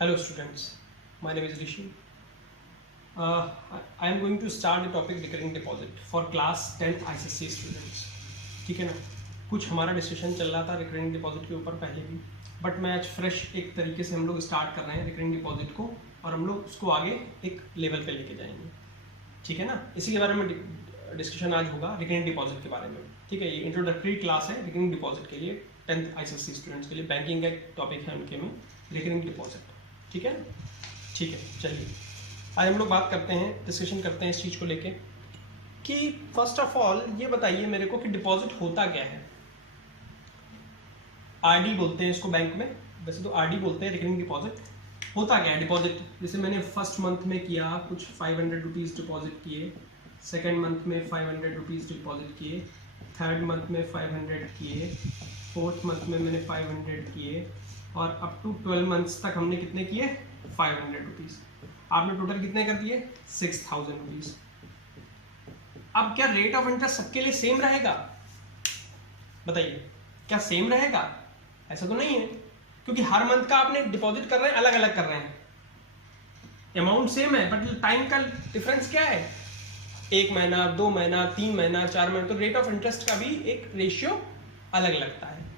Hello students, my name is Rishi. I am going to start the topic recurring deposit for class 10th ICSE students. ठीक है ना, कुछ हमारा discussion चल रहा था रिकरिंग डिपॉजिट के ऊपर पहले भी, बट मैं आज फ्रेश एक तरीके से हम लोग स्टार्ट कर रहे हैं रिकरिंग डिपॉजिट को और हम लोग उसको आगे एक लेवल पे लेके जाएंगे. ठीक है ना, इसी के बारे में डिस्कशन आज होगा रिकरिंग डिपॉजिट के बारे में. ठीक है, ये इंट्रोडक्टरी क्लास है रिकरिंग डिपॉजिट के लिए 10th ICSE स्टूडेंट्स के लिए. बैंकिंग का एक टॉपिक है उनके में रिकरिंग डिपॉजिट. ठीक है, ठीक है. चलिए आज हम लोग बात करते हैं, डिस्कशन करते हैं इस चीज़ को लेके कि फर्स्ट ऑफ ऑल ये बताइए मेरे को कि डिपॉजिट होता क्या है. आरडी बोलते हैं इसको बैंक में, वैसे तो आरडी बोलते हैं. रिकरिंग डिपॉजिट होता क्या है? डिपॉजिट जैसे मैंने फर्स्ट मंथ में किया कुछ 500 रुपीज़ डिपॉजिट किए, सेकेंड मंथ में 500 रुपीज़ डिपॉजिट किए, थर्ड मंथ में 500 किए, फोर्थ मंथ में मैंने 500 किए और अप टू 12 मंथ्स तक हमने कितने किए? 500 रुपीज़. आपने टोटल कितने कर दिए? 6000 रुपीज़. अब क्या रेट ऑफ इंटरेस्ट सबके लिए सेम रहेगा? बताइए, क्या सेम रहेगा? ऐसा तो नहीं है, क्योंकि हर मंथ का आपने डिपॉजिट कर रहे हैं, अलग अलग कर रहे हैं. अमाउंट सेम है बट टाइम का डिफरेंस क्या है? 1 महीना, 2 महीना, 3 महीना, 4 महीना. तो रेट ऑफ इंटरेस्ट का भी एक रेशियो अलग लगता है.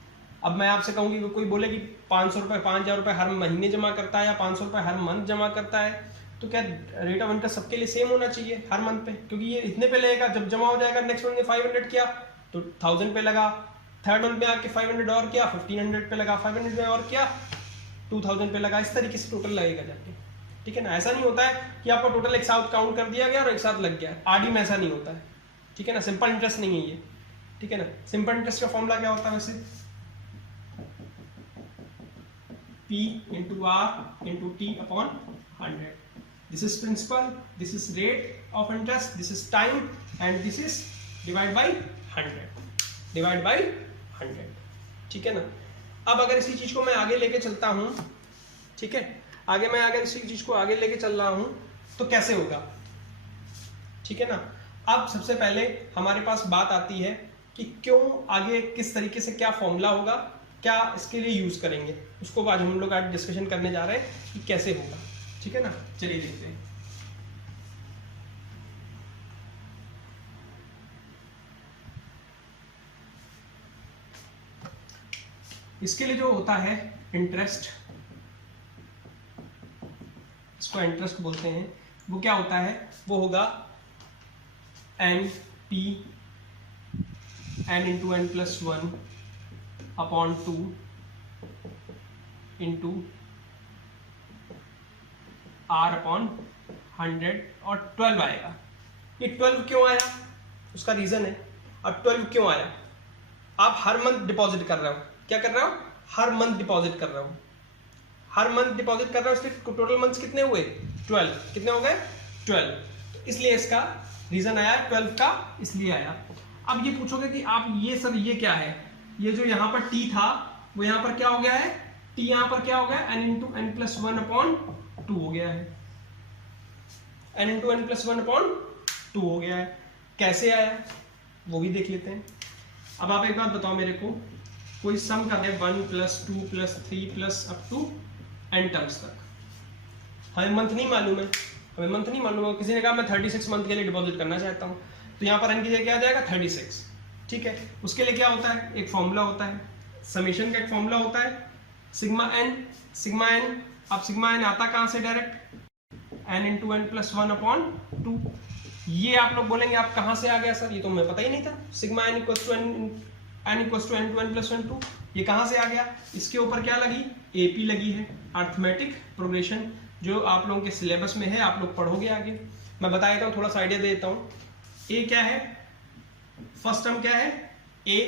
अब मैं आपसे कहूँगी कि कोई बोले कि 500 रुपये 5000 रुपये हर महीने जमा करता है या 500 रुपये हर मंथ जमा करता है, तो क्या रेट ऑफ इंटरेस्ट सबके लिए सेम होना चाहिए हर मंथ पे? क्योंकि ये इतने पे लगेगा, जब जमा हो जाएगा नेक्स्ट मंथ में 500 किया तो 1000 पे लगा, थर्ड मंथ में आके 500 और किया 1500 पे लगा, 500 में और किया 2000 पे लगा. इस तरीके से टोटल लगेगा जाके. ठीक है ना, ऐसा नहीं होता है कि आपका टोटल एक साथ काउंट कर दिया गया और एक साथ लग गया. आरडी में ऐसा नहीं होता है. ठीक है ना, सिंपल इंटरेस्ट नहीं है ये. ठीक है ना, सिंपल इंटरेस्ट का फॉर्मूला क्या होता है वैसे? P into R into T upon 100. This is principal, this is rate of interest, this is time and this is divide by 100. Divide by 100. ठीक है ना. अब अगर इसी चीज को मैं आगे लेके चलता हूँ, ठीक है, आगे मैं अगर इसी चीज को आगे लेके चल रहा हूँ तो कैसे होगा? ठीक है ना. अब सबसे पहले हमारे पास बात आती है कि क्यों आगे किस तरीके से क्या फॉर्मूला होगा, क्या इसके लिए यूज करेंगे, उसको आज हम लोग आज डिस्कशन करने जा रहे हैं कि कैसे होगा. ठीक है ना, चलिए देखते हैं. इसके लिए जो होता है इंटरेस्ट, इसको इंटरेस्ट बोलते हैं, वो क्या होता है? वो होगा N P N into N plus 1 upon 2 into R upon 100 और 12 आएगा. ये 12 क्यों आया? उसका रीजन है. अब 12 क्यों आया? आप हर मंथ डिपॉजिट कर रहे हो. क्या कर रहे हो? हर मंथ डिपॉजिट कर रहे हो. हर मंथ डिपॉजिट कर रहे हो, इसलिए टोटल मंथ्स कितने हुए? 12. कितने हो गए? 12. तो इसलिए इसका रीजन आया 12 का, इसलिए आया. अब ये पूछोगे कि आप ये सर ये क्या है? ये जो यहाँ पर t था वो यहाँ पर क्या हो गया है? t यहाँ पर क्या हो गया? n into N plus 1 upon 2 हो गया है. n into N plus 1 upon 2 हो गया है. कैसे आया वो भी देख लेते हैं. अब आप एक बात बताओ मेरे को, कोई सम कर दे 1 plus 2 plus 3 plus up to n terms तक. हमें मंथ नहीं मालूम है, हमें मंथ नहीं मालूम है. किसी ने कहा मैं 36 मंथ के लिए डिपॉजिट करना चाहता हूँ, तो यहाँ पर n की जगह क्या आ जाएगा? 36. ठीक है, उसके लिए क्या होता है? एक फॉर्मूला होता है, समेशन का एक फॉर्मूला होता है, सिग्मा एन. सिग्मा एन, अब सिग्मा एन आता कहाँ से? Direct N into N plus 1 upon 2. ये आप लोग बोलेंगे आप कहाँ से आ गया सर? ये तो हमें पता ही नहीं था. Sigma N equals to N equals to N to N plus 1 2. ये कहाँ से आ गया? इसके ऊपर क्या लगी? एपी लगी है, अर्थमेटिक प्रोग्रेशन, जो आप लोगों के सिलेबस में है, आप लोग पढ़ोगे आगे. मैं बता देता हूँ, थोड़ा सा आइडिया दे देता हूँ. ए क्या है? फर्स्ट टर्म क्या है? ए.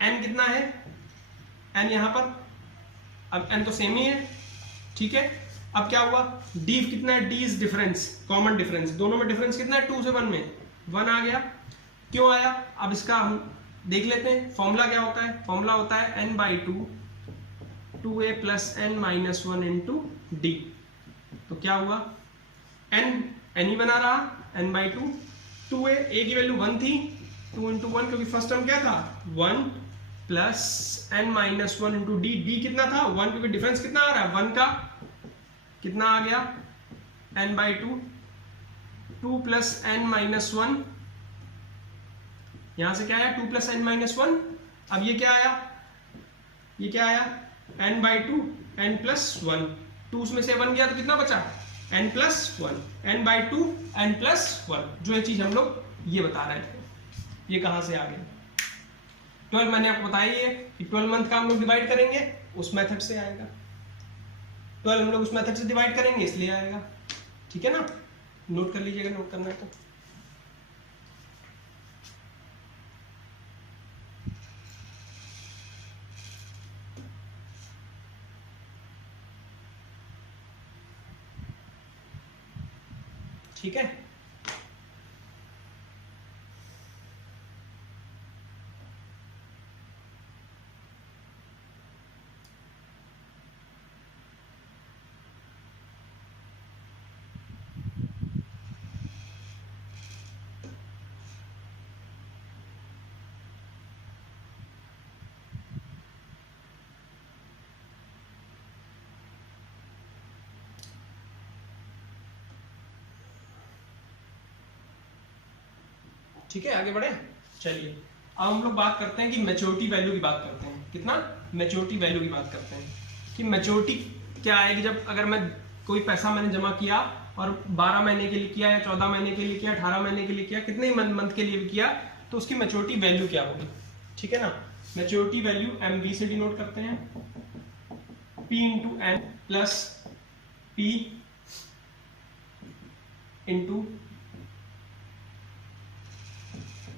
एन कितना है? एन यहाँ पर, अब एन तो सेम ही है. ठीक है, अब क्या हुआ? डी कितना है? D is difference, common difference. दोनों में डिफरेंस कितना है? 2 से 1 में 1 आ गया. क्यों आया? अब इसका हम देख लेते हैं. फॉर्मूला क्या होता है? फॉर्मूला होता है n by 2 2a plus n minus 1 into D. तो क्या हुआ? n ही बना रहा, n बाई 2. 2a, a की वैल्यू 1 थी, 2 इंटू 1, क्योंकि फर्स्ट टर्म क्या था? 1 plus n minus 1 into D. D कितना था? 1, क्योंकि डिफरेंस कितना आ रहा है? 1 का. कितना आ गया n/2, 2 + n-1, यहां से क्या आया 2 + n-1। अब ये क्या आया, ये क्या आया n/2 n+1, 2 में से 1 गया तो कितना बचा n+1, n/2 n+1। जो ये चीज हम लोग ये बता रहे थे, ये कहां से आ गया 12। मैंने आपको बताया ही है कि 12 मंथ का हम लोग डिवाइड करेंगे उस मेथड से आएगा, 12 हम लोग उस मेथड से डिवाइड करेंगे इसलिए आएगा। ठीक है ना, नोट कर लीजिएगा, नोट करना है तो। ठीक है, ठीक है, आगे बढ़े। चलिए अब हम लोग बात करते हैं कि मैच्योरिटी वैल्यू की बात करते हैं। कितना मैच्योरिटी वैल्यू की बात करते हैं कि मैच्योरिटी क्या आएगी जब अगर मैं कोई पैसा मैंने जमा किया और 12 महीने के लिए किया या 14 महीने के लिए किया, 18 महीने के लिए किया, कितने मंथ के लिए भी किया, तो उसकी मैच्योरिटी वैल्यू क्या होगी। ठीक है ना, मैच्योरिटी वैल्यू MV से डिनोट करते हैं, P into N plus P into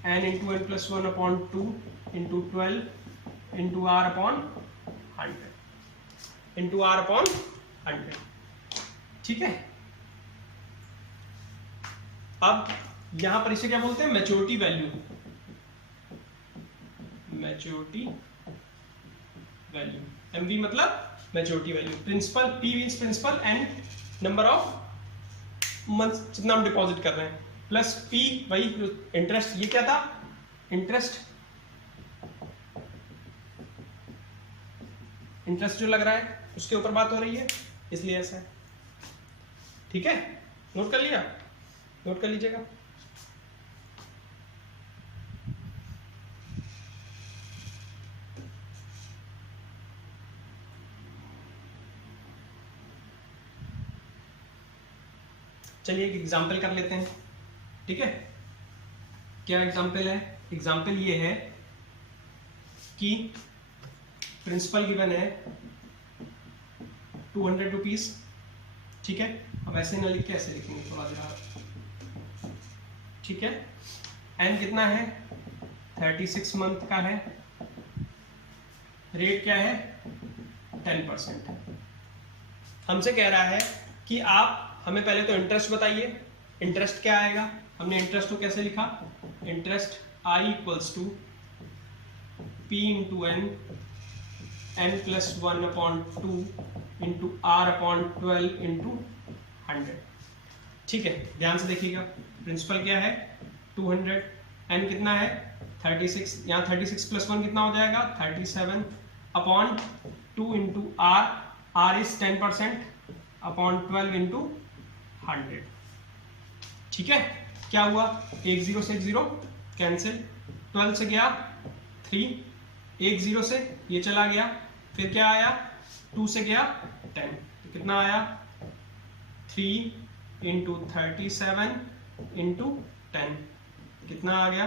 n into n plus 1 upon 2 into 12 into r upon 100 into r upon 100। ठीक है, अब यहां पर इसे क्या बोलते हैं maturity value, maturity value. MV मतलब maturity value, principal P means principal and number of month जितना हम डिपॉजिट कर रहे हैं, प्लस P वही इंटरेस्ट, ये क्या था इंटरेस्ट, इंटरेस्ट जो लग रहा है उसके ऊपर बात हो रही है इसलिए ऐसा है। ठीक है, नोट कर लिया, नोट कर लीजिएगा। चलिए एक एग्जाम्पल कर लेते हैं। ठीक है, क्या एग्जाम्पल है, एग्जाम्पल ये है कि प्रिंसिपल गिवन है 200 रुपीज। ठीक है, अब ऐसे ना लिख के ऐसे लिखेंगे थोड़ा जरा। ठीक है, एन कितना है 36 मंथ का है, रेट क्या है 10%। हमसे कह रहा है कि आप हमें पहले तो इंटरेस्ट बताइए, इंटरेस्ट क्या आएगा। हमने इंटरेस्ट को कैसे लिखा, interest I equals to P into n, n plus 1 upon 2 into R upon 12 into 100। ठीक है, ध्यान से देखिएगा, प्रिंसिपल क्या है 200, n कितना है 36, यहाँ 36 प्लस 1 कितना हो जाएगा 37 upon 2 into R is 10% upon 12 into 100। ठीक है, क्या हुआ, एक जीरो से एक जीरो कैंसिल, 12 से गया 3, एक जीरो से ये चला गया, फिर क्या आया 2 से गया 10, तो कितना आया 3 इंटू 37 इंटू 10, कितना आ गया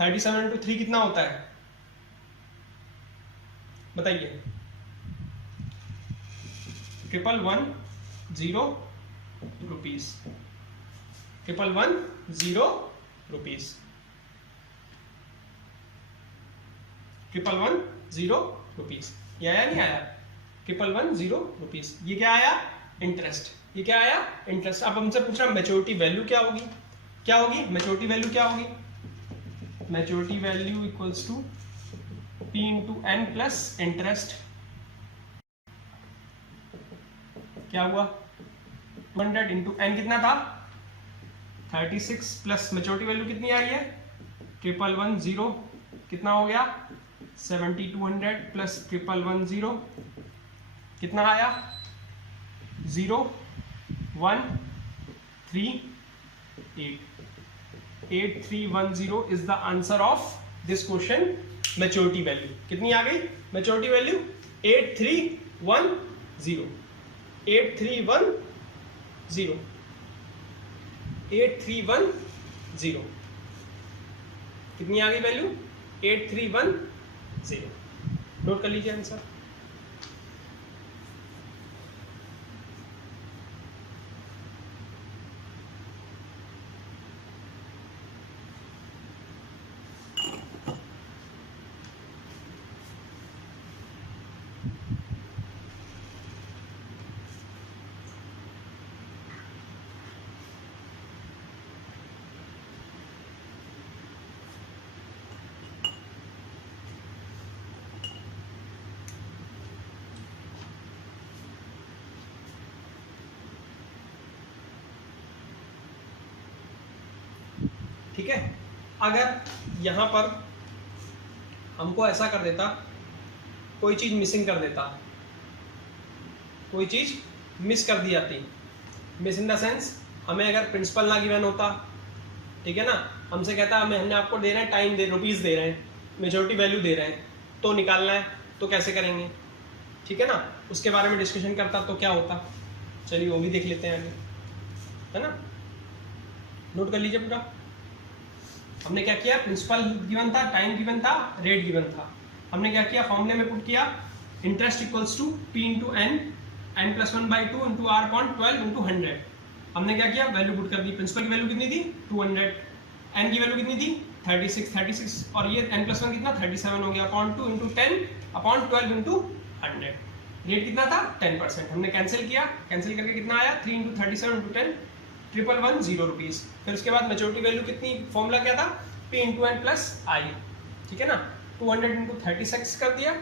37 इंटू 3 कितना होता है बताइए, 111 रुपीज, 111 रुपीज, 111 रुपीज। ये आया नहीं आया 111 रुपीज, ये क्या आया इंटरेस्ट, ये क्या आया इंटरेस्ट। अब हमसे पूछ रहा मैच्योरिटी वैल्यू क्या होगी, क्या होगी मैच्योरिटी वैल्यू क्या होगी, maturity value equals to P into N plus interest, क्या हुआ 200 इंटू एन कितना था 36 प्लस मैच्योरिटी वैल्यू कितनी आई है 111 कितना हो गया 7200 प्लस 111 कितना आया 0 1 3 8 8310 is the answer of this question maturity value. कितनी आ गई मैच्योरिटी वैल्यू? 8310 8310 8310 कितनी आ गई वैल्यू? 8310। नोट कर लीजिए आंसर। ठीक है, अगर यहां पर हमको ऐसा कर देता, कोई चीज मिसिंग कर देता, कोई चीज मिस कर दी जाती, मिस इन द सेंस हमें अगर प्रिंसिपल ना गिवन होता, ठीक है ना, हमसे कहता हमने आपको दे रहे हैं टाइम, दे रुपीस दे रहे हैं, मेजोरिटी वैल्यू दे रहे हैं, तो निकालना है, तो कैसे करेंगे, ठीक है ना, उसके बारे में डिस्कशन करता तो क्या होता। चलिए वो भी देख लेते हैं आगे, है ना। नोट कर लीजिए पूरा। हमने क्या किया, प्रिंसिपल गिवन था, टाइम गिवन था, रेट गिवन था। हमने क्या किया, फॉर्मूले में पुट किया interest equals to P into n, n plus 1/2 into R upon 12 into 100। हमने क्या किया, वैल्यू पुट कर दी। प्रिंसिपल की वैल्यू कितनी थी 200, n की वैल्यू कितनी थी 36 और ये n प्लस 1 कितना 37 हो गया, upon 2 into 10 upon 12 into 100। Rate कितना था 10%। हमने कैंसिल किया, कैंसिल करके कितना आया 3 इंटू 37 इंटू 10 11110 रुपीज। फिर उसके बाद मेच्योरिटी वैल्यू कितनी, फॉर्मूला क्या था P इंटू एन प्लस आई, ठीक है ना, 200 इंटू 36 कर दिया,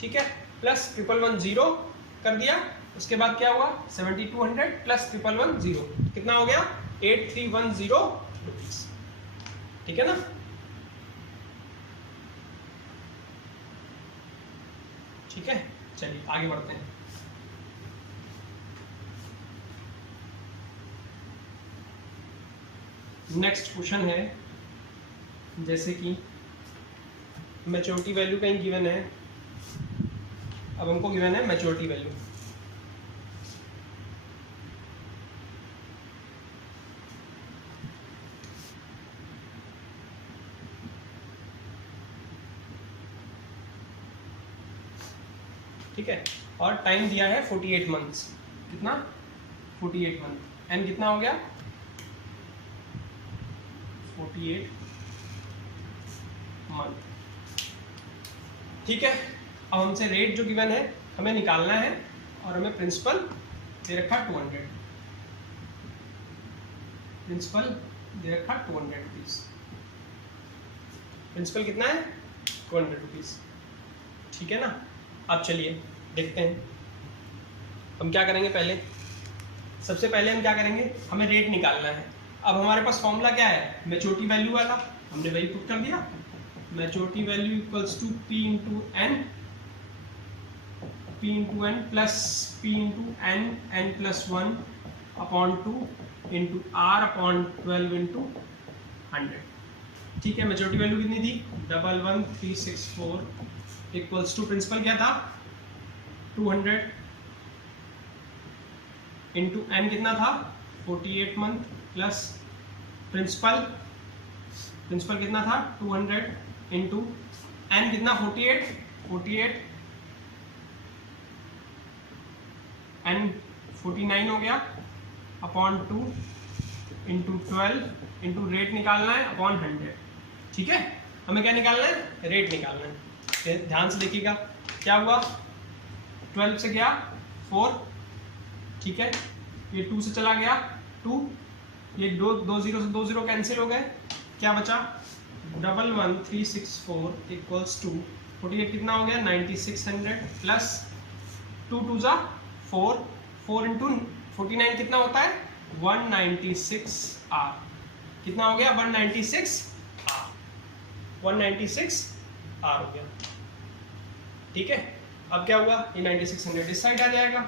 ठीक है, प्लस 11110 कर दिया। उसके बाद क्या हुआ 7200 प्लस 11110 कितना हो गया 8310 रुपीज, ठीक है ना। ठीक है, चलिए आगे बढ़ते हैं। नेक्स्ट क्वेश्चन है, जैसे कि मैच्योरिटी वैल्यू कहीं गिवन है, अब हमको गिवन है मैच्योरिटी वैल्यू। ठीक है, और टाइम दिया है 48 मंथ्स। कितना 48 मंथ, एन कितना हो गया 48 मंथ, ठीक है। अब हमसे रेट जो गिवन है हमें निकालना है और हमें प्रिंसिपल दे रखा 200, प्रिंसिपल दे रखा 200 रुपीज। प्रिंसिपल कितना है 200 रुपीज, ठीक है ना। अब चलिए देखते हैं हम क्या करेंगे। पहले सबसे पहले हम क्या करेंगे, हमें रेट निकालना है। अब हमारे पास फॉर्मूला क्या है, मैच्योरिटी वैल्यू वाला, हमने वही पुट कर दिया। Maturity value equals to P into n, P into N plus P into n, n plus 1 upon 2 into R upon 12 into 100, ठीक है। मैच्योरिटी वैल्यू कितनी थी 11364 इक्वल्स टू प्रिंसिपल क्या था 200 इंटू एन कितना था 48 मंथ प्लस प्रिंसिपल कितना था 200 इंटू एन कितना 48 एन 49 हो गया अपॉन 2 इंटू 12 इंटू रेट निकालना है अपॉन 100, ठीक है। हमें क्या निकालना है, रेट निकालना है। ध्यान से देखिएगा क्या हुआ, 12 से गया 4, ठीक है, ये 2 से चला गया 2, ये दो 0 से 2 0 कैंसिल हो गए, क्या बचा 11364 इक्वल्स टू 48 कितना हो गया 9600 प्लस 2 2 जा 4, 4 इंटू 49 कितना होता है 196 आर, कितना हो गया 196 आर, 196 आर हो गया, ठीक है। अब क्या हुआ ये 9600 इस साइड आ जाएगा,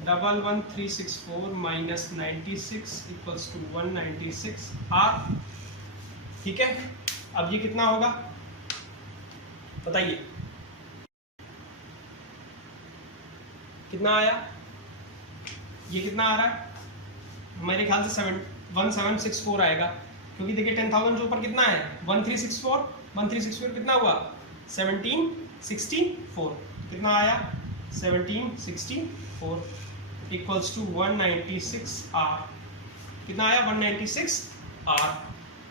11364 माइनस 96 इक्वल्स टू 196 आर। ठीक है, अब ये कितना होगा बताइए, कितना आया? ये कितना आ रहा है? मेरे ख्याल से 1764 आएगा, क्योंकि देखिए 10,000 जो ऊपर कितना है 1364 कितना हुआ 1764, कितना आया 1764 इक्वल्स टू 196 आर। कितना आया 196 आर।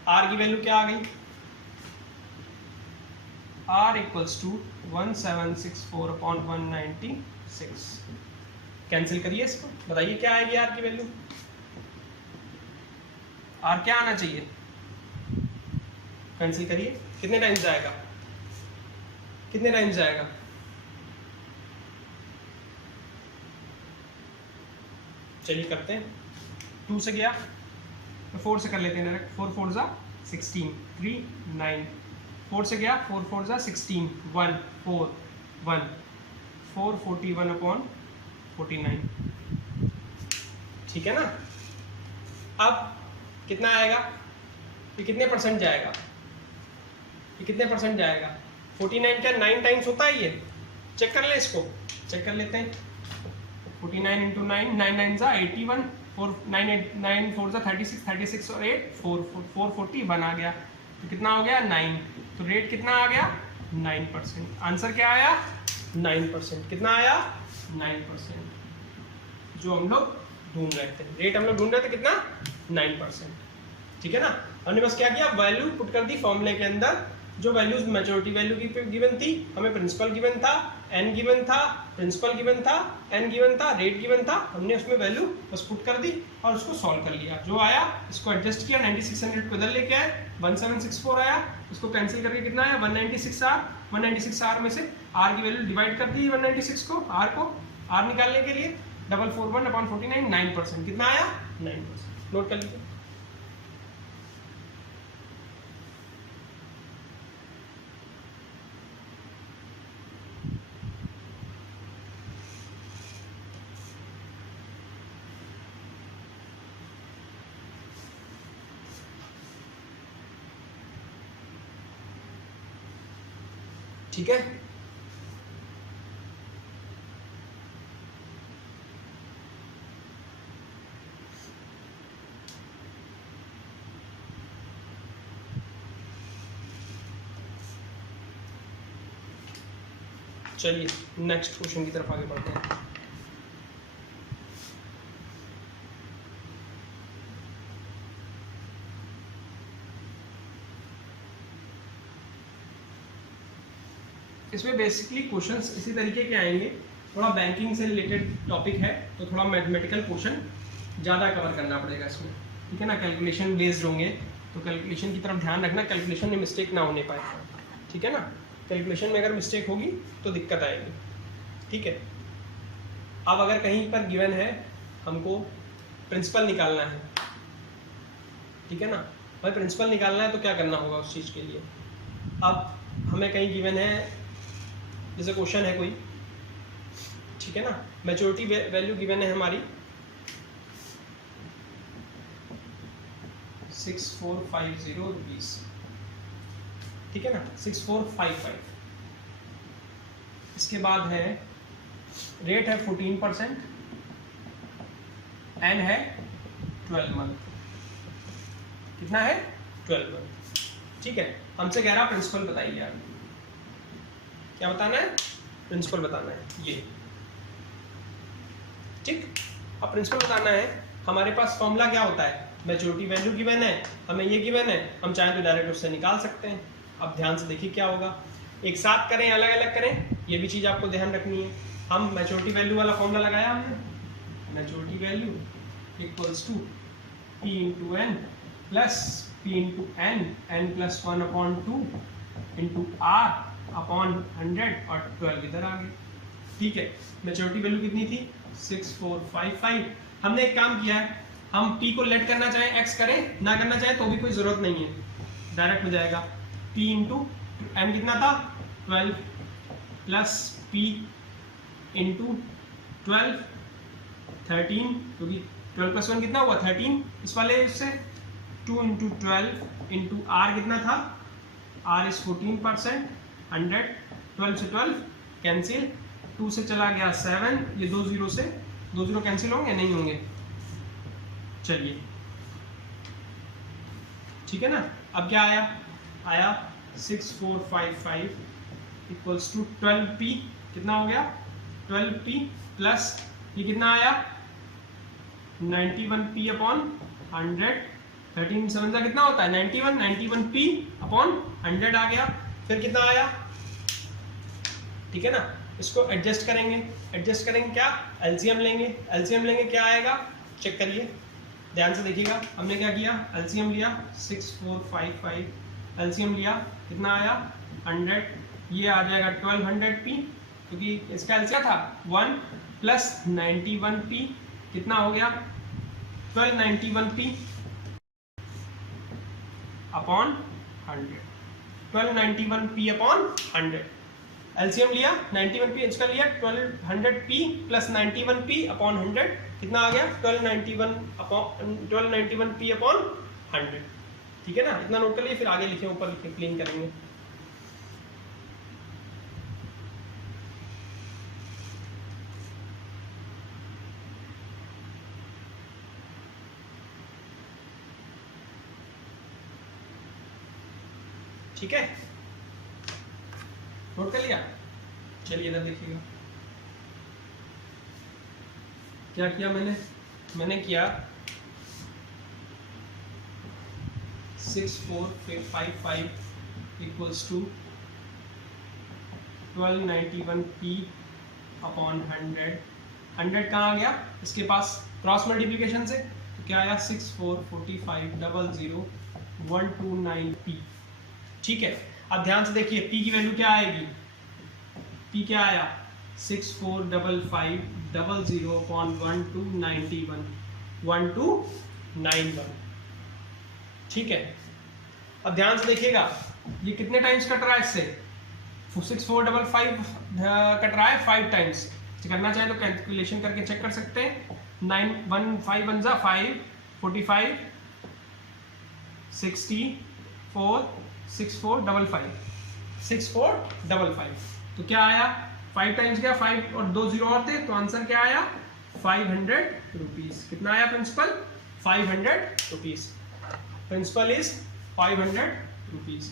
आर की वैल्यू क्या आ गई? R equals to 1764 upon 196। Cancel करिए इसको, बताइए क्या आएगी आर की वैल्यू? आर क्या आना चाहिए? कैंसिल करिए, कितने टाइम्स जाएगा? कितने टाइम्स जाएगा? चलिए करते हैं, 2 से गया तो 4 से कर लेते हैं डायरेक्ट। 4 4 जा 16, 3 9, 4 से गया 4 4 जा 16, 1 4 1 4 41 अपॉन 49। ठीक है ना? अब कितना आएगा? ये कितने परसेंट जाएगा? ये कितने परसेंट जाएगा? 49 क्या 9 टाइम्स होता है ये? चेक कर ले, इसको चेक कर लेते हैं। 49 इंटू 9, 9 9 जा 81, 4 9 8 9 4 जा 36, 36 और 8 441 आ गया। तो कितना हो गया 9। तो रेट कितना आ गया 9%। आंसर क्या आया 9%। कितना आया 9%, जो हम लोग ढूंढ रहे थे। रेट हम लोग ढूंढ रहे थे कितना 9%। ठीक है ना? हमने बस क्या किया, वैल्यू पुट कर दी फॉर्मूले के अंदर। जो वैल्यूज मैच्योरिटी वैल्यू की गिवन थी, हमें प्रिंसिपल गिवन था, एन गिवन था, प्रिंसिपल गिवन था, एन गिवन था, रेट गिवन था, हमने उसमें वैल्यू बस पुट कर दी और उसको सॉल्व कर लिया। जो आया इसको एडजस्ट किया, 9600 को इधर लेके आए, 1764 आया, उसको कैंसिल करके कितना आया 196 आर। 196 आर में से आर की वैल्यू डिवाइड कर दी 196 को, आर निकालने के लिए 441 अपॉन 49, 9%। कितना आया 9%। नोट कर लीजिए। ठीक है, चलिए नेक्स्ट क्वेश्चन की तरफ आगे बढ़ते हैं। इसमें बेसिकली क्वेश्चंस इसी तरीके के आएंगे। थोड़ा बैंकिंग से रिलेटेड टॉपिक है तो थोड़ा मैथमेटिकल क्वेश्चन ज़्यादा कवर करना पड़ेगा इसमें। ठीक है ना? कैलकुलेशन बेस्ड होंगे तो कैलकुलेशन की तरफ ध्यान रखना, कैलकुलेशन में मिस्टेक ना होने पाए। ठीक है ना? कैलकुलेशन में अगर मिस्टेक होगी तो दिक्कत आएगी। ठीक है, अब अगर कहीं पर गिवन है हमको प्रिंसिपल निकालना है, ठीक है ना भाई, प्रिंसिपल निकालना है तो क्या करना होगा उस चीज़ के लिए। अब हमें कहीं गिवन है, जैसे क्वेश्चन है कोई, ठीक है ना, मैच्योरिटी वैल्यू गिवन है हमारी 6450 रुपीज़, ठीक है ना, 6455। इसके बाद है रेट है 14%, एन है 12 मंथ। कितना है 12 मंथ। ठीक है, हमसे कह रहा प्रिंसिपल बताइए आप, क्या बताना है, प्रिंसिपल बताना है ये। ठीक, अब प्रिंसिपल बताना है। हमारे पास फॉर्मूला क्या होता है, मैच्योरिटी वैल्यू गिवन है, हमें ये गिवन है, हम चाहें तो डायरेक्ट उससे निकाल सकते हैं। अब ध्यान से देखिए क्या होगा, एक साथ करें अलग अलग करें, ये भी चीज़ आपको ध्यान रखनी है। हम मैच्योरिटी वैल्यू वाला फॉर्मूला लगाया हमने, maturity value equals to P into N plus P into n, n plus 1/2 into R upon 100 और 12 इधर आ गए। ठीक है, मैच्योरिटी वैल्यू कितनी थी 6455। हमने एक काम किया है, हम p को लेट करना चाहें x करें, ना करना चाहें तो भी कोई ज़रूरत नहीं है, डायरेक्ट हो जाएगा। p इंटू एन कितना था 12 प्लस p इंटू 12 13, क्योंकि 12 + 1 कितना हुआ 13, इस वाले उससे 2 × 12 × r कितना था, r इज 14%, 100, 12 से 12 कैंसिल, 2 से चला गया 7, ये 2 0 से 2 0 कैंसिल होंगे नहीं होंगे, चलिए ठीक है ना। अब क्या आया 6455 इक्वल्स टू 12p, कितना हो गया 12p प्लस ये कितना आया 91p अपॉन 100, 13 7 का कितना होता है 91, 91p अपॉन 100 आ गया, फिर कितना आया, ठीक है ना। इसको एडजस्ट करेंगे क्या, एलसीएम लेंगे क्या आएगा, चेक करिए ध्यान से देखिएगा। हमने क्या किया, एलसीएम लिया 6455, एलसीएम लिया कितना आया 100, ये आ जाएगा 1200p, क्योंकि इसका एलसीएम था 1 प्लस 91p, कितना हो गया 1291p upon 100, 1291p upon 100, LCM लिया 91p, इसका लिया 1200p प्लस 91p अपॉन 100, कितना आ गया 1291p अपॉन 100, ठीक है ना। इतना नोट कर लिए, फिर आगे लिखे ऊपर लिखे क्लीन करेंगे। ठीक है, नोट कर लिया, चलिए इधर देखिएगा क्या किया मैंने किया 6455 इक्वल्स टू 1291p अपॉन 100, 100 कहाँ आ गया इसके पास क्रॉस मल्टीप्लिकेशन से, तो क्या आया 6445000129p, ठीक है। अब ध्यान से देखिए p की वैल्यू क्या आएगी, p क्या आया 645500 अपॉन 1291, ठीक है। अब ध्यान से देखिएगा ये कितने टाइम्स कट रहा है, इससे 6455 कट रहा है 5 टाइम्स, करना चाहे तो कैलकुलेशन करके चेक कर सकते हैं, 9 1 5 1 जा 5, 45 64 6455, तो क्या आया 5 टाइम्स गया 5 और 2 0 और थे, तो आंसर क्या आया 500 रुपीज, कितना आया principal 500 rupees, principal is 500 rupees,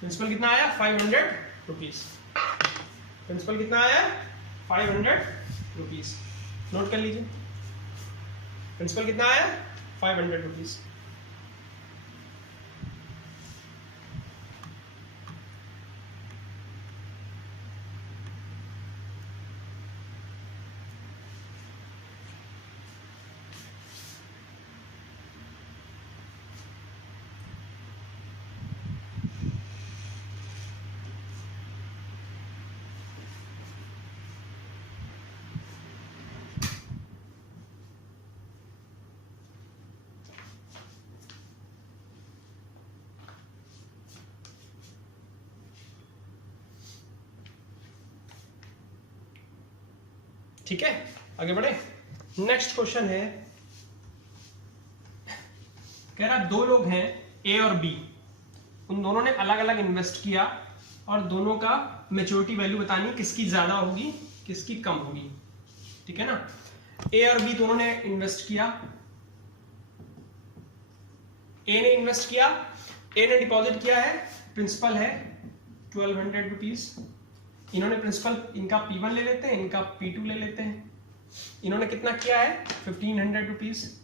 principal कितना आया 500 रुपीज, प्रिंसिपल कितना आया 500 रुपीज, नोट कर लीजिए प्रिंसिपल कितना आया 500 रुपीज। ठीक है, आगे बढ़े। नेक्स्ट क्वेश्चन है, कह रहा 2 लोग हैं ए और बी, उन दोनों ने अलग अलग इन्वेस्ट किया और दोनों का मैच्योरिटी वैल्यू बतानी, किसकी ज्यादा होगी किसकी कम होगी, ठीक है ना। ए और बी दोनों ने इन्वेस्ट किया, ए ने इन्वेस्ट किया, ए ने डिपॉजिट किया है, प्रिंसिपल है 1200 रुपीज, इन्होंने प्रिंसिपल इनका P1 ले लेते हैं, इनका P2 ले लेते हैं, इन्होंने कितना किया है 1500 रुपीज,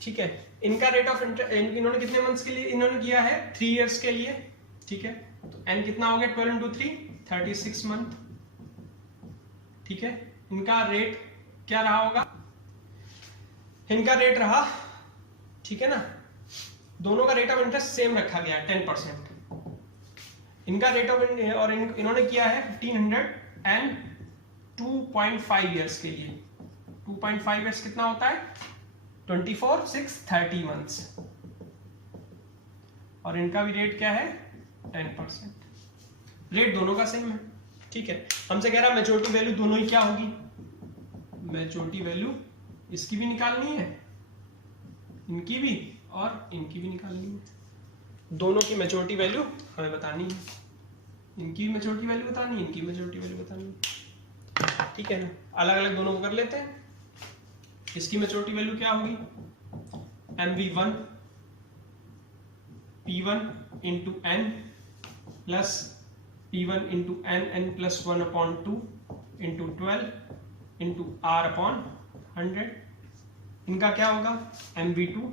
ठीक है। इनका रेट ऑफ इंटरेस्ट इन्होंने कितने मंथ्स के लिए इन्होंने किया है 3 इयर्स के लिए, ठीक है। तो n कितना हो गया 12 × 3 36 मंथ, ठीक है। इनका रेट क्या रहा होगा, इनका रेट रहा, ठीक है ना, दोनों का रेट ऑफ इंटरेस्ट सेम रखा गया है 10%, इनका रेट ऑफ और इन्होंने किया है 1500 एंड 2.5 इयर्स के लिए, 2.5 इयर्स कितना होता है 24 6 30 मंथ्स, और इनका भी रेट क्या है 10%, रेट दोनों का सेम है, ठीक है, हमसे कह रहा मैच्योरिटी वैल्यू दोनों ही क्या होगी, मैच्योरिटी वैल्यू इसकी भी निकालनी है, इनकी भी और इनकी भी निकालनी है, दोनों की मैच्योरिटी वैल्यू हमें बतानी है, इनकी भी मैच्योरिटी वैल्यू बतानी है, इनकी मैच्योरिटी वैल्यू बतानी है, ठीक है ना। अलग अलग दोनों को कर लेते हैं। इसकी मैच्योरिटी वैल्यू क्या होगी, MV1 P1 into n plus P1 into n plus 1/2 into 12 into R/100। इनका क्या होगा, MV2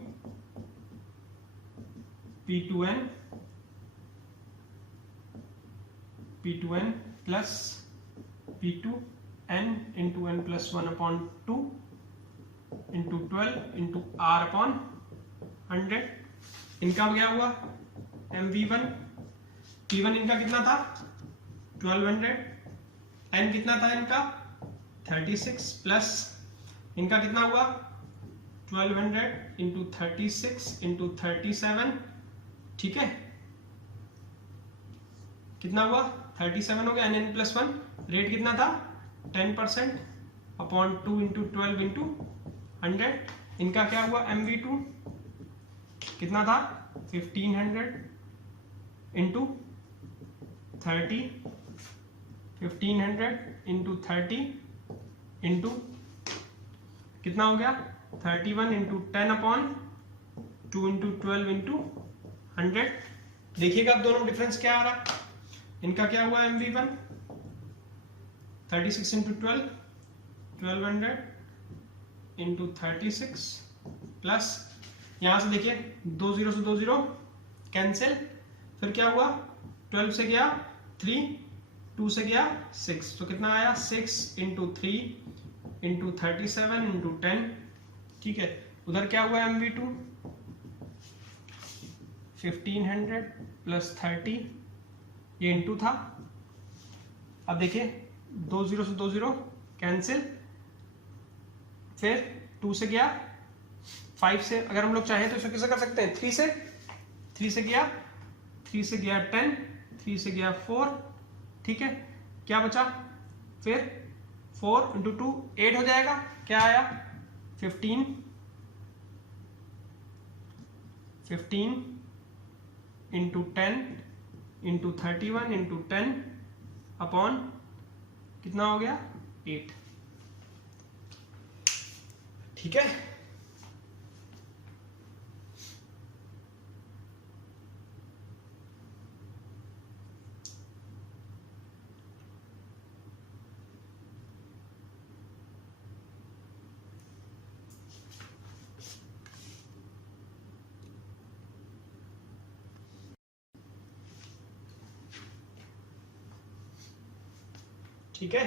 P2n plus P2n into n plus 1/2 into 12 into R/100। इनका क्या हुआ, MV1 P1 इनका कितना था 1200, n कितना था इनका 36 प्लस इनका कितना हुआ 1200 इंटू 36 इंटू 37, ठीक है, कितना हुआ 37 हो गया, n प्लस 1, रेट कितना था 10% अपॉन 2 इंटू 12 इंटू 100। इनका क्या हुआ MV2 कितना था 1500 इंटू 30, 1500 इंटू 30 इंटू कितना हो गया 31 इंटू 10 अपॉन 2 इंटू 12 इंटू 100। देखिएगा अब दोनों डिफरेंस क्या आ रहा है, इनका क्या हुआ MV1 36 इंटू 1200 इंटू 36 प्लस यहां से देखिए 2 0 से 2 0 कैंसिल, फिर क्या हुआ 12 से गया 3, 2 से गया 6, तो कितना आया 6 इंटू 3 इंटू 37 इंटू 10, ठीक है। उधर क्या हुआ MV2 1500 प्लस 30, ये इंटू था। अब देखिए 2 0 से 2 0 कैंसिल, फिर 2 से गया 5 से, अगर हम लोग चाहें तो इसे कैसे कर सकते हैं 3 से गया 3 से गया 10, 3 से गया 4, ठीक है, क्या बचा फिर 4 इंटू 2 8 हो जाएगा, क्या आया 15 इंटू 10 इंटू 31 इंटू 10 अपॉन कितना हो गया 8, ठीक है। ठीक है,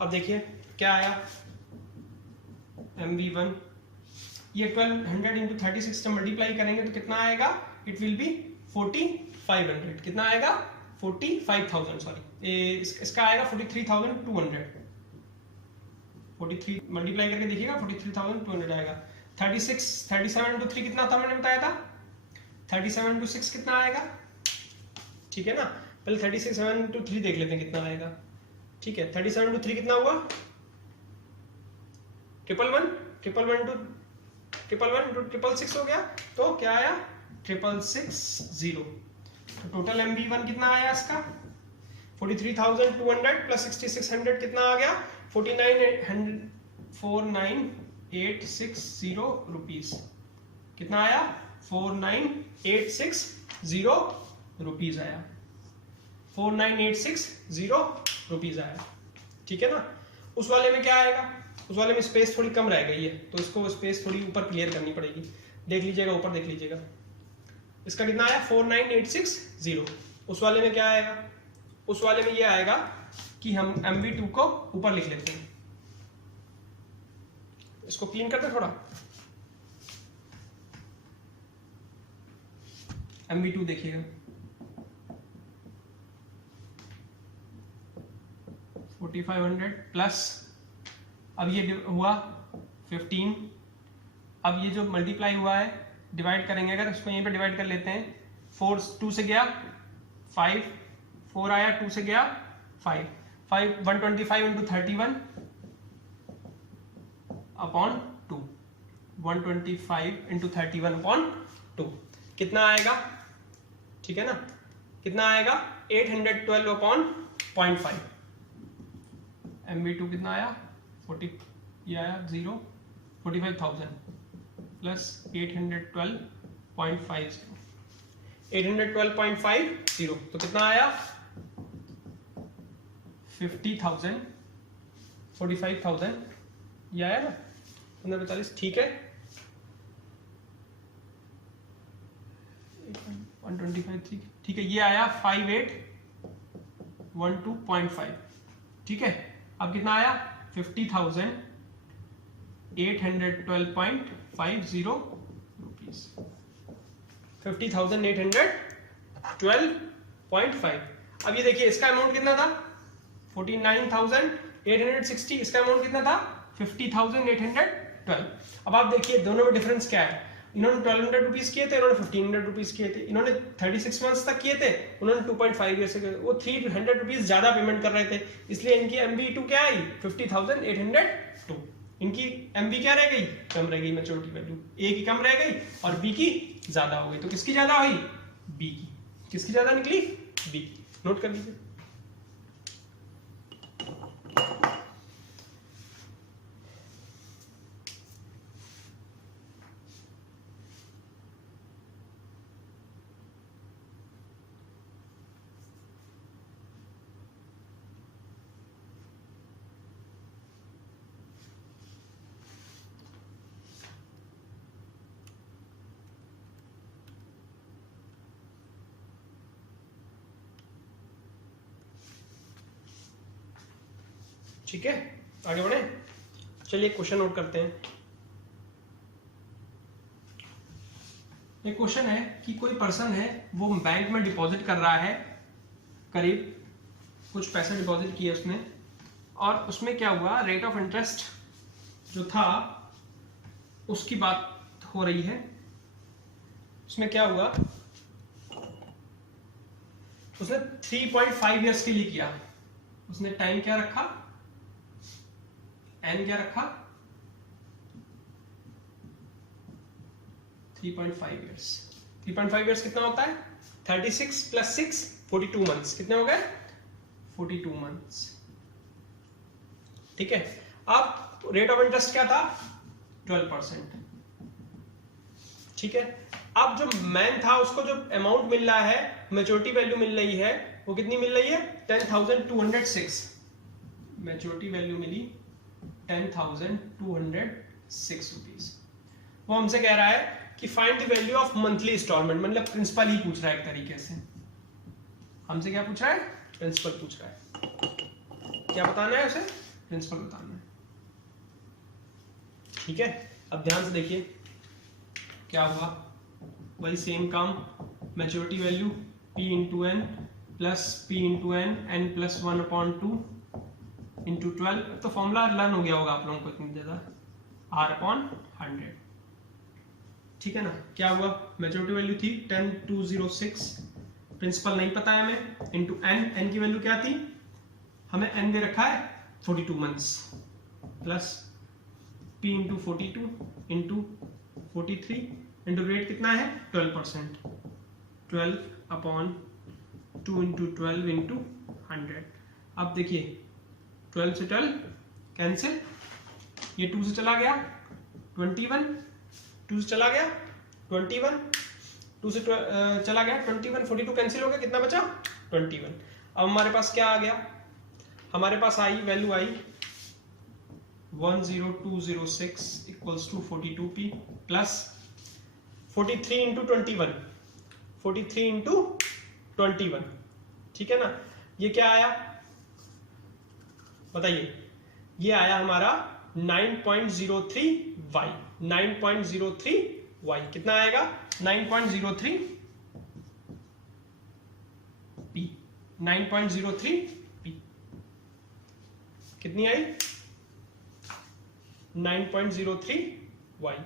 अब देखिए क्या आया MV1, ये 1200 इंटू 36 से मल्टीप्लाई करेंगे तो कितना आएगा, इट विल बी 4500, कितना आएगा 45,000, सॉरी इसका आएगा 43,200, 43 मल्टीप्लाई करके देखिएगा 43,200 आएगा। 37 इंटू 3 कितना था मैंने बताया था, 37 इंटू 6 कितना आएगा, ठीक है ना। पहले 37 इंटू 3 देख लेते हैं कितना आएगा, ठीक है। 37 इंटू 3 कितना हुआ 111 हो गया, तो क्या आया 660। तो टोटल MV1 कितना आया इसका 43,200 प्लस 6,600 कितना आ गया 49,860 रुपीज, कितना आया 49,860 रुपीज आया, 49,860 रुपीज आया, ठीक है ना। उस वाले में क्या आएगा, उस वाले में स्पेस थोड़ी कम रह गई है, तो इसको स्पेस थोड़ी ऊपर क्लियर करनी पड़ेगी, देख लीजिएगा ऊपर देख लीजिएगा, इसका कितना आया 49,860। उस वाले में क्या आएगा, उस वाले में ये आएगा कि हम MV2 को ऊपर लिख लेते हैं, इसको क्लीन करते थोड़ा, MV2 देखिएगा 4500 प्लस, अब ये हुआ 15, अब ये जो मल्टीप्लाई हुआ है डिवाइड करेंगे, अगर इसको यहीं पे डिवाइड कर लेते हैं 4 2 से गया 5, 4 आया, 2 से गया 5, 125 इंटू 31 अपॉन 2, 125 इंटू 31 अपॉन 2 कितना आएगा? ठीक है ना, कितना आएगा? 812 अपॉन 0.5। MB2 कितना आया? 40, ये आया 0, 45,000 प्लस 812.50, 812.50 तो कितना आया? 50,000, 45,000 ये आया ना, 1545, ठीक है। 125, ठीक है, ये आया 5812.5, ठीक है। अब कितना आया? 50,812.50 रुपीज, 50,812.5। अब ये देखिए इसका अमाउंट कितना था? 49,860। इसका अमाउंट कितना था? 50,812। अब आप देखिए दोनों में डिफरेंस क्या है। इन्होंने 1200 रुपीज किए थे, इन्होंने 1500 रुपीज किए थे। इन्होंने 36 मंथ्स तक किए थे, उन्होंने 2.5 ईयर से किए थे। वो 300 रुपीज ज्यादा पेमेंट कर रहे थे, इसलिए इनकी MB2 क्या आई? 50,802। इनकी MB क्या रह गई? कम रह गई, मैच्योरिटी वैल्यू A की कम रह गई और B की ज्यादा हो गई। तो किसकी ज्यादा हुई? B की। किसकी ज्यादा निकली? B की। नोट कर लीजिए। ठीक है, आगे बढ़े। चलिए क्वेश्चन नोट करते हैं। एक क्वेश्चन है कि कोई पर्सन है, वो बैंक में डिपॉजिट कर रहा है, करीब कुछ पैसे डिपॉजिट किए उसने, और उसमें क्या हुआ, रेट ऑफ इंटरेस्ट जो था उसकी बात हो रही है। उसमें क्या हुआ, उसने 3.5 ईयर्स के लिए किया। उसने टाइम क्या रखा? एन क्या रखा? 3.5 ईयर्स। 3.5 ईयर्स कितना होता है? 36 प्लस 6 42 मंथ्स। कितने हो गए? 42 मंथ्स। ठीक है। अब रेट ऑफ इंटरेस्ट क्या था? 12%। ठीक है। अब जो मैन था उसको जो अमाउंट मिल रहा है, मैच्योरिटी वैल्यू मिल रही है, वो कितनी मिल रही है? 10,206। मैच्योरिटी वैल्यू मिली 10,206 रुपीज। वो हमसे कह रहा है कि find the value of monthly installment, मतलब प्रिंसिपल ही पूछ रहा है एक तरीके से। हमसे क्या पूछ रहा है? प्रिंसिपल पूछ रहा है। क्या बताना है उसे? प्रिंसिपल बताना है। ठीक है। अब ध्यान से देखिए क्या हुआ, वही सेम काम, maturity value P into N plus P into n, n plus 1/2 into 12। तो फॉर्मूला लर्न हो गया होगा आप लोगों को इतनी ज्यादा, R/100। ठीक है ना। क्या हुआ, मैच्योरिटी वैल्यू थी 10,206, प्रिंसिपल नहीं पता है हमें, इंटू एन, एन की वैल्यू क्या थी, हमें एन दे रखा है 42 months, plus P into 42 into 43 into rate कितना है 12%, 12/2 इंटू 12 इंटू 100। अब देखिए 12 से 12 कैंसिल, ये 2 से चला गया 21, 2 से चला गया 21, 2 से चला गया 21, 42 कैंसिल हो गया, कितना बचा 21। अब हमारे पास क्या आ गया, हमारे पास I value I 10206 equals to 42p plus 43 into 21, 43 into 21। ठीक है ना। ये क्या आया बताइए, ये आया हमारा 9.03y, 9.03y कितना आएगा 9.03p, 9.03p कितनी आई 9.03y।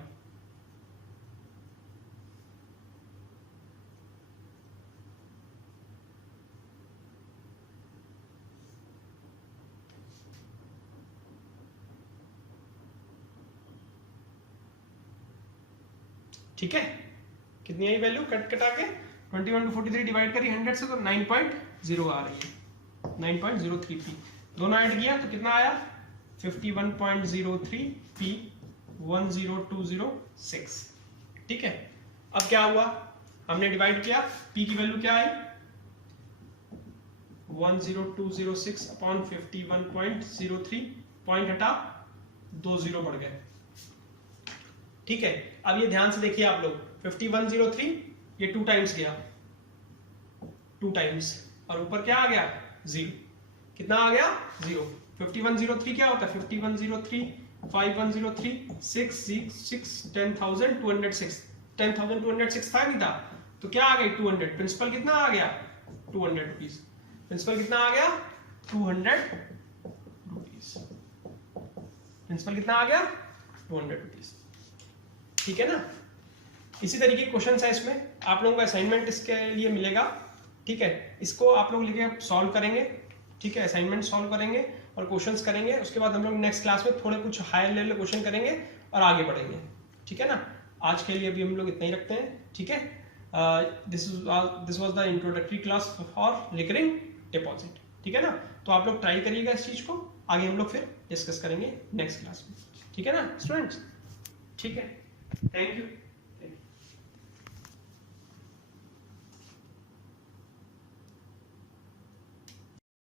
ठीक है, कितनी आई वैल्यू कटा के 21 को 43 डिवाइड करी 100 से तो 9.0 आ रही है, 9.03 p। दोनों ऐड किया तो कितना आया 51.03 p 10206। ठीक है, अब क्या हुआ, हमने डिवाइड किया, p की वैल्यू क्या आई 10206 अपॉन 51.03, पॉइंट हटा 2 0 बढ़ गए। ठीक है, अब ये ध्यान से देखिए आप लोग, 5103 ये 2 टाइम्स गया, 2 टाइम्स, और ऊपर क्या आ गया 0, कितना आ गया 0। 5103 क्या होता है 5103 5103 666 10206, 10206 था नहीं था तो क्या आ गई 200, प्रिंसिपल कितना आ गया 200 रुपीज, प्रिंसिपल कितना आ गया 200 रुपीज, प्रिंसिपल कितना आ गया 200 रुपीज। ठीक है ना, इसी तरीके के क्वेश्चन है इसमें, आप लोगों का असाइनमेंट इसके लिए मिलेगा। ठीक है, इसको आप लोग लेके सॉल्व करेंगे। ठीक है, असाइनमेंट सॉल्व करेंगे और क्वेश्चंस करेंगे, उसके बाद हम लोग नेक्स्ट क्लास में थोड़े कुछ हायर लेवल क्वेश्चन करेंगे और आगे बढ़ेंगे। ठीक है ना, आज के लिए अभी हम लोग इतना ही रखते हैं। ठीक है, this was the introductory class for recurring deposit. ठीक है ना, तो आप लोग ट्राई करिएगा इस चीज को, आगे हम लोग फिर डिस्कस करेंगे नेक्स्ट क्लास में। ठीक है ना स्टूडेंट्स, ठीक है, थैंक यू।